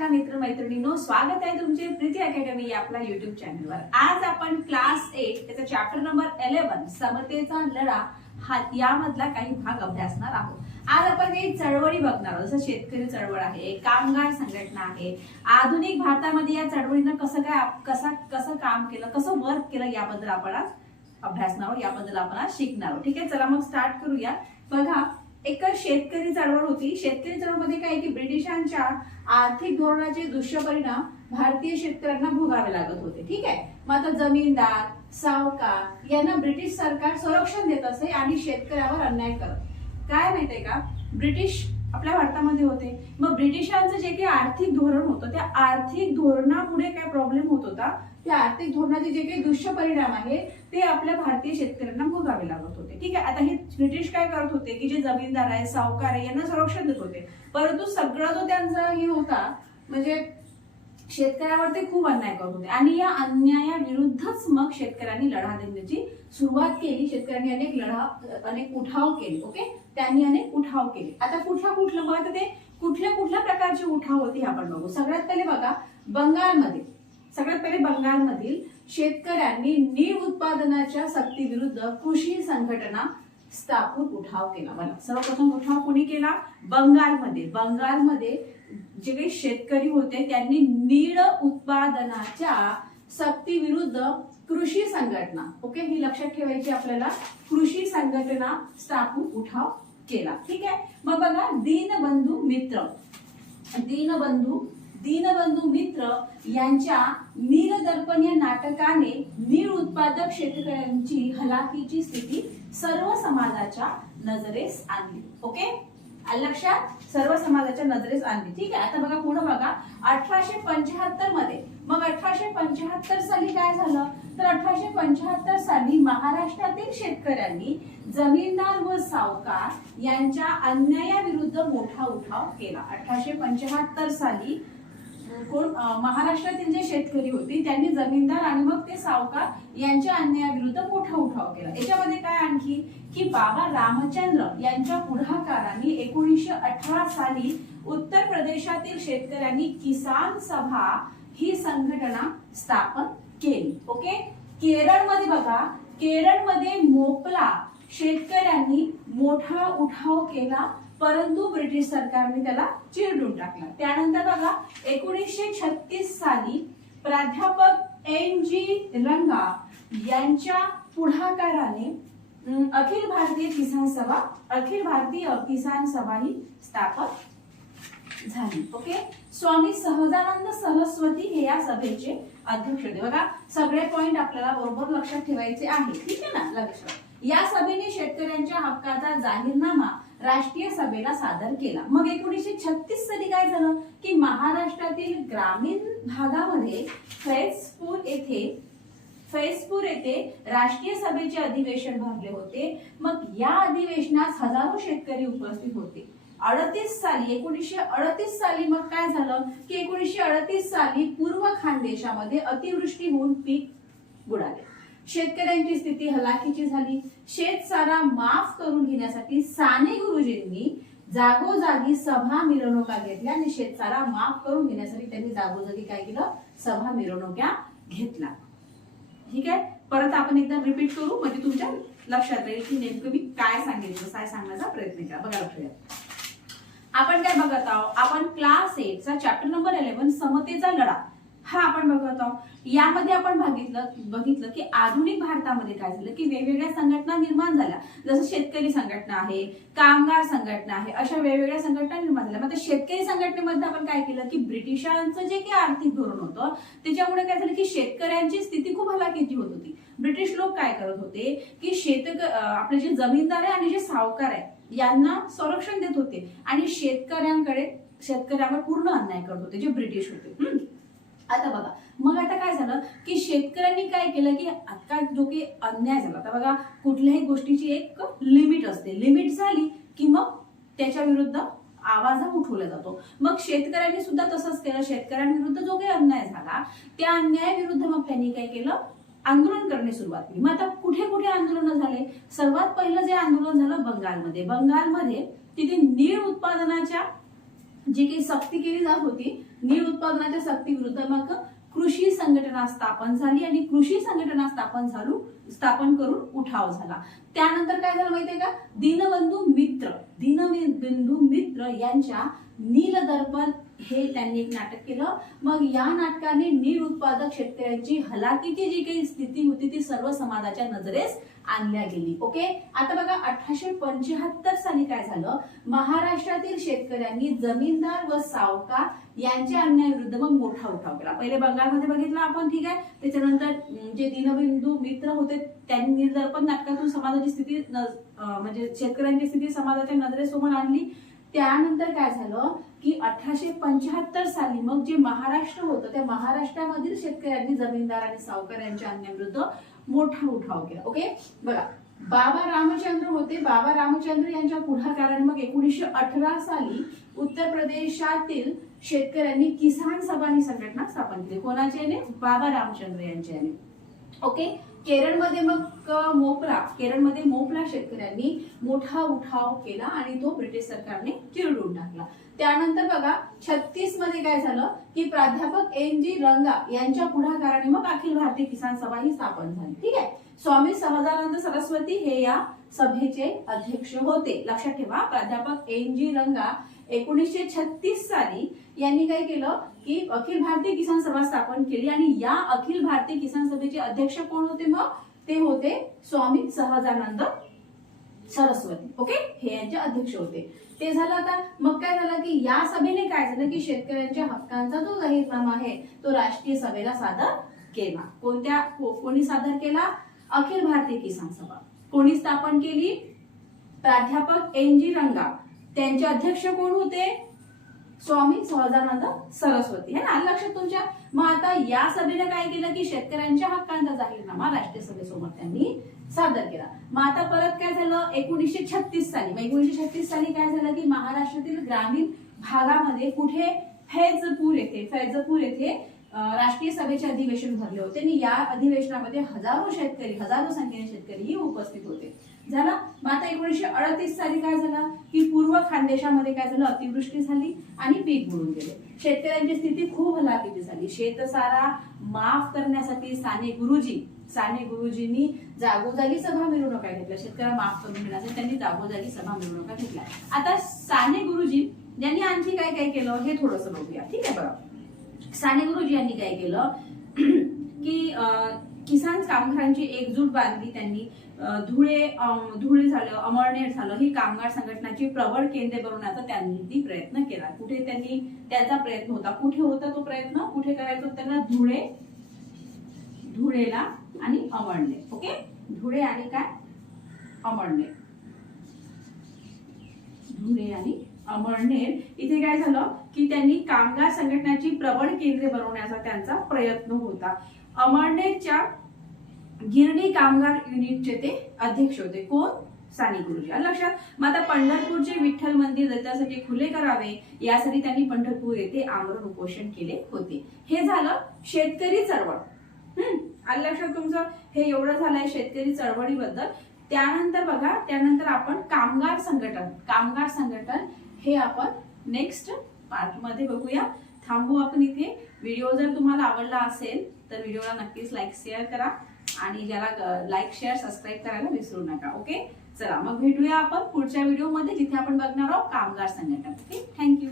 माझ्या मित्रमैत्रिणींनो, स्वागत आहे तुमचे प्रीती अकॅडमी या आपल्या युट्यूब चॅनलवर। आज आपण क्लास 8 त्याचा चॅप्टर नंबर 11 समतेचा लढा हा यामधला काही भाग अभ्यासणार आहोत। आज आपण काही चळवळी बघणार आहोत, जसं शेतकरी चळवळ आहे, कामगार संघटना आहे, आधुनिक भारतामध्ये या चळवळीनं कसं काम केलं, कसं वर्क केलं याबद्दल आपण आज अभ्यासणार आहोत, याबद्दल आपण आज शिकणार आहोत। ठीक आहे, चला मग स्टार्ट करूया। बघा, एक शेतकरी चळवळ होती। शेतकरी चळवळमध्ये काय की ब्रिटिशांच्या आर्थिक धोरणाचे दुष्परिणाम भारतीय शेतकऱ्यांना भोगावे लागत होते। ठीक आहे, मग आता जमीनदार, सावकार यांना ब्रिटिश सरकार संरक्षण देत असे आणि शेतकऱ्यावर अन्याय करत। काय माहितीये का, ब्रिटिश आपल्या भारतामध्ये होते, मग ब्रिटिशांचं जे काही आर्थिक धोरण होतं त्या आर्थिक धोरणामुळे काय प्रॉब्लेम होत होता, त्या आर्थिक धोरणाचे जे काही दुष्परिणाम आहे ते आपल्या भारतीय शेतकऱ्यांना भोगावे लागत होते। ठीक आहे, आता हे ब्रिटिश काय करत होते की जे जमीनदार आहे, सावकार आहे यांना संरक्षण देत होते, परंतु सगळा जो त्यांचा हे होता म्हणजे शेतकऱ्यावर ते खूप अन्याय करत होते आणि या अन्यायाविरुद्धच मग शेतकऱ्यांनी लढा देण्याची सुरुवात केली। शेतकऱ्यांनी अनेक उठाव केले। ओके, त्यांनी अनेक उठाव केले। आता कुठलं मग आता ते कुठल्या प्रकारचे उठाव होते आपण बघू। सगळ्यात पहिले बंगालमधील शेतकऱ्यांनी नीळ उत्पादनाच्या सक्तीविरुद्ध कृषी संघटना स्थापून उठाव केला। मला सर्वप्रथम उठाव कोणी केला? बंगालमध्ये जे काही शेतकरी होते त्यांनी नीळ उत्पादनाच्या सक्तीविरुद्ध कृषी संघटना, ओके, ही लक्षात ठेवायची आपल्याला, कृषी संघटना स्थापून उठाव केला। ठीक आहे, मग बघा, दीनबंधू मित्र यांच्या नीलदर्पण या नाटकाने नीळ उत्पादक शेतकऱ्यांची हलाखीची स्थिती सर्व समाजाच्या नजरेस आणली। ओके, लक्षात, सर्व समाजाच्या नजरेस आणली। ठीक आहे, आता बघा पुढे बघा, 1875 मध्ये, मग 1875 साली काय झालं तर 1875 साली महाराष्ट्रातील शेतकऱ्यांनी जमीनदार व सावकार यांच्या अन्यायाविरुद्ध मोठा उठाव केला। 1875 साली महाराष्ट्रातील जे शेतकरी होते त्यांनी जमीनदार आणि मग ते सावकार यांच्या अन्यायाविरुद्ध मोठा उठाव केला। याच्यामध्ये काय आणखी की बाबा रामचंद्र यांच्या पुढाकाराने 1918 साली उत्तर प्रदेशातील शेतकऱ्यांनी किसान सभा ही संघटना स्थापन केली। ओके, केरळमध्ये बघा, केरळमध्ये मोपला शेतकऱ्यांनी मोठा उठाव केला, परंतु ब्रिटिश सरकारने त्याला चिरडून टाकला। त्यानंतर बघा, 1936 साली प्राध्यापक NG रंगा यांच्या पुढाकाराने अखिल भारतीय किसान सभा ही स्थापन झाली। ओके, स्वामी सहजानंद सरस्वती हे या सभेचे अध्यक्ष होते। बघा, सगळे पॉइंट आपल्याला बरोबर लक्षात ठेवायचे आहे। ठीक आहे ना, लक्षात। या सभेने शेतकऱ्यांच्या हक्काचा जाहीरनामा राष्ट्रीय सभेला सादर केला। मग 1936 साली काय झालं की महाराष्ट्रातील ग्रामीण भागामध्ये फैजपूर येथे राष्ट्रीय सभेचे अधिवेशन भरले होते। मग या अधिवेशनात हजारो शेतकरी उपस्थित होते। 1938 साली मग काय झालं की 1938 साली पूर्व खानदेशामध्ये अतिवृष्टी होऊन पीक बुडाले, शेतकऱ्यांची स्थिती हलाखीची झाली। शेतसारा माफ करून घेण्यासाठी साने गुरुजींनी जागोजागी सभा मिरवणुका घेतल्या आणि शेतसारा माफ करून घेण्यासाठी त्यांनी जागोजागी काय केलं, सभा मिरवणुका घेतला। ठीक आहे, परत आपण एकदा रिपीट करू म्हणजे तुमच्या लक्षात राहील की नेमकं मी काय सांगितलं, काय सांगण्याचा प्रयत्न केला। बघा, लक्षात आपण काय बघत आहोत, आपण क्लास 8 चा चॅप्टर नंबर 11 समतेचा लढा हा आपण बघत आहोत। यामध्ये आपण बघितलं की आधुनिक भारतामध्ये काय झालं की वेगवेगळ्या संघटना निर्माण झाल्या, जसं शेतकरी संघटना आहे, कामगार संघटना आहे, अशा वेगवेगळ्या संघटना निर्माण झाल्या। मग शेतकरी संघटनेमध्ये आपण काय केलं की ब्रिटिशांचं जे काही आर्थिक धोरण होतं त्याच्यामुळे काय झालं की शेतकऱ्यांची स्थिती खूप हलाखीची होत होती। ब्रिटिश लोक काय करत होते की आपले जे जमीनदार आहे आणि जे सावकार आहे यांना संरक्षण देत होते आणि शेतकऱ्यावर पूर्ण अन्याय करत होते जे ब्रिटिश होते। आता बघा, मग आता काय झालं की शेतकऱ्यांनी काय केलं की आता जो की अन्याय झाला, आता बघा कुठल्याही गोष्टीची एक लिमिट असते, लिमिट झाली की मग त्याच्या विरुद्ध आवाज उठवला जातो। मग शेतकऱ्यांनी सुद्धा तसंच केलं, शेतकऱ्यांविरुद्ध जो काही अन्याय झाला त्या अन्यायाविरुद्ध मग त्यांनी काय केलं, आंदोलन करण्यास सुरुवात केली। मग आता कुठे कुठे आंदोलन झाले, सर्वात पहिलं जे आंदोलन झालं बंगालमध्ये तिथे नीळ उत्पादनाच्या जी काही सक्ती केली जात होती नील उत्पादनाच्या सक्ती विरुद्ध, मग कृषी संघटना स्थापन झाली आणि कृषी संघटना स्थापन करून उठाव झाला. त्यानंतर काय झालं माहितीये का, दीनबंधू मित्र यांच्या नीलदर्पण हे त्यांनी एक नाटक केलं. मग या नाटकाने नील उत्पादक शेतकऱ्यांची हलाखीची जी काही स्थिती होती ती सर्व समाजाच्या नजरेस आणल्या गेली. ओके, आता बघा 1875 साली काय झालं, महाराष्ट्रातील शेतकऱ्यांनी जमीनदार व सावकार यांच्या अन्यायाविरुद्ध मग मोठा उठाव केला. पहिले बंगालमध्ये बघितलं आपण, ठीक आहे. त्याच्यानंतर जे दीनबंधू मित्र होते त्यांनी नीलदर्पण नाटकातून समाजाची स्थिती म्हणजे शेतकऱ्यांची स्थिती समाजाच्या नजरेसमोर आणली. त्यानंतर काय झालं की 1875 साली मग जे महाराष्ट्र होतं त्या महाराष्ट्रामधील शेतकऱ्यांनी जमीनदार आणि सावकार यांच्या अन्यायाविरुद्ध मोठा उठाव केला. ओके, बघा बाबा रामचंद्र होते. बाबा रामचंद्र यांच्या पुढाकाराने मग 1918 साली उत्तर प्रदेशातील शेतकऱ्यांनी किसान सभा ही संघटना स्थापन केली. कोणाचे? बाबा रामचंद्र यांच्याने. ओके, केरळमध्ये मोपला शेतकऱ्यांनी मोठा उठाव केला आणि तो ब्रिटिश सरकारने चिरडून टाकला. त्यानंतर बघा 36 मध्ये काय झालं की प्राध्यापक NG रंगा यांच्या पुढाकाराने मग अखिल भारतीय किसान सभा ही स्थापन झाली. ठीक आहे, स्वामी सहजानंद सरस्वती हे या सभेचे अध्यक्ष होते. लक्षात ठेवा, प्राध्यापक NG रंगा 1936 साली यांनी काय केलं की अखिल भारतीय किसान सभा स्थापन केली आणि या अखिल भारतीय किसान सभेचे अध्यक्ष कोण होते? मग ते होते स्वामी सहजानंद सरस्वती. ओके, हे यांचे अध्यक्ष होते. ते झालं. आता मग काय झालं की या सभेने काय झालं की शेतकऱ्यांच्या हक्कांचा जो जाहीरनामा आहे तो राष्ट्रीय सभेला सादर केला. कोणी सादर केला? अखिल भारतीय किसान सभा. कोणी स्थापन केली? प्राध्यापक NG रंगा. त्यांचे अध्यक्ष कोण होते? स्वामी सहजानंद सरस्वती. है ना, लक्षात तुमच्या. मग आता या सभेने काय केलं की शेतकऱ्यांच्या हक्कांचा जाहीरनामा राष्ट्रीय सभेसमोर त्यांनी सादर केला. मग आता परत काय झालं 1936 साली. मग 1936 साली काय झालं की महाराष्ट्रातील ग्रामीण भागामध्ये कुठे फैजपूर येथे राष्ट्रीय सभेचे अधिवेशन भरले होते आणि या अधिवेशनामध्ये हजारो संख्येने शेतकरी उपस्थित होते. झालं. मग आता 1938 साली काय झालं की पूर्व खानदेशामध्ये काय झालं, अतिवृष्टी झाली आणि पीक बुडून गेले. शेतकऱ्यांची स्थिती खूप हलाखीची झाली. शेतसारा माफ करण्यासाठी साने गुरुजींनी जागोजागी सभा मिरवणुका घेतल्या. शेतकऱ्यांना माफ करून घेण्यासाठी त्यांनी जागोजागी सभा मिरवणुका घेतल्या. आता साने गुरुजी यांनी आणखी काय काय केलं हे थोडंसं बघूया. ठीक आहे, बघा साने गुरुजी यांनी काय केलं की किसान कामगारांची एकजूट बांधली त्यांनी. धुळे झालं, अमळनेर झालं, ही कामगार संघटनाची प्रबळ केंद्रे बनवण्याचा त्यांनी प्रयत्न केला. कुठे त्यांनी त्याचा प्रयत्न होता, कुठे होता तो प्रयत्न, कुठे करायचा होता त्यांना? धुळेला आणि अमळनेर. ओके, धुळे आणि काय? अमळनेर. धुळे आणि अमळनेर इथे काय झालं की त्यांनी कामगार संघटनाची प्रबळ केंद्रे बनवण्याचा त्यांचा प्रयत्न होता. अमळनेरच्या गिरणी कामगार युनिटचे ते अध्यक्ष होते. कोण? साने गुरुजी. लक्षात. मग आता पंढरपूरचे विठ्ठल मंदिर दलितांसाठी खुले करावे यासाठी त्यांनी पंढरपूर येथे आमरण उपोषण केले होते. हे झालं शेतकरी चळवळ. लक्षात तुमचं. हे एवढं झालंय शेतकरी चळवळीबद्दल. त्यानंतर बघा, त्यानंतर आपण कामगार संघटन हे आपण नेक्स्ट पार्ट मध्ये बघूया. थांबू आपण इथे. व्हिडिओ जर तुम्हाला आवडला असेल तर व्हिडिओला नक्कीच लाईक शेअर करा आणि ज्याला लाईक शेअर सबस्क्राईब करायला विसरू नका. ओके, चला मग भेटूया आपण पुढच्या व्हिडिओमध्ये जिथे आपण बघणार आहोत कामगार संघटन. Okay, thank you.